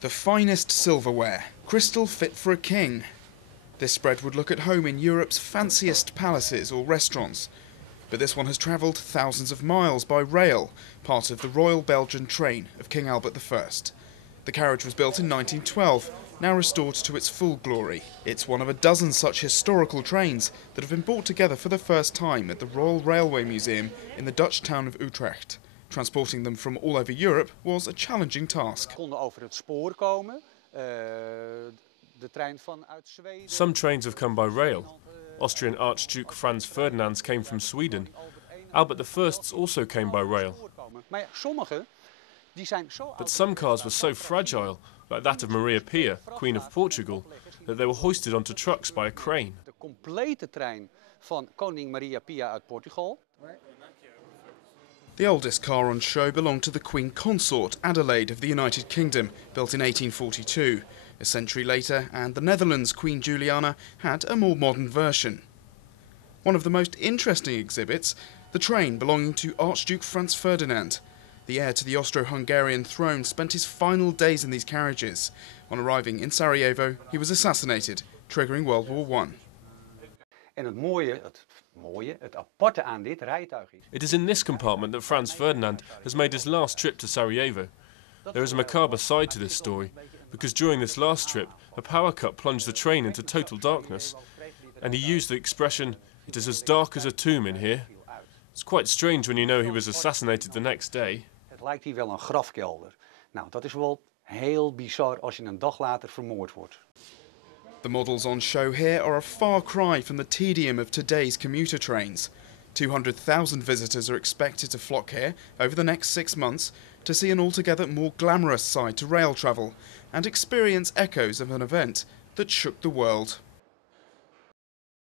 The finest silverware, crystal fit for a king. This spread would look at home in Europe's fanciest palaces or restaurants. But this one has travelled thousands of miles by rail, part of the Royal Belgian train of King Albert I. The carriage was built in 1912, now restored to its full glory. It's one of a dozen such historical trains that have been brought together for the first time at the Royal Railway Museum in the Dutch town of Utrecht. Transporting them from all over Europe was a challenging task. Some trains have come by rail. Austrian Archduke Franz Ferdinand's came from Sweden. Albert I's also came by rail. But some cars were so fragile, like that of Maria Pia, Queen of Portugal, that they were hoisted onto trucks by a crane. The oldest car on show belonged to the Queen Consort, Adelaide of the United Kingdom, built in 1842. A century later, and the Netherlands' Queen Juliana had a more modern version. One of the most interesting exhibits, the train belonging to Archduke Franz Ferdinand. The heir to the Austro-Hungarian throne spent his final days in these carriages. On arriving in Sarajevo, he was assassinated, triggering World War I. It is in this compartment that Franz Ferdinand has made his last trip to Sarajevo. There is a macabre side to this story, because during this last trip, a power cut plunged the train into total darkness, and he used the expression, "It is as dark as a tomb in here." It's quite strange when you know he was assassinated the next day. Het lijkt hier wel een grafkelder. Nou, dat is wel heel bizar als je een dag later vermoord wordt. The models on show here are a far cry from the tedium of today's commuter trains. 200,000 visitors are expected to flock here over the next 6 months to see an altogether more glamorous side to rail travel and experience echoes of an event that shook the world.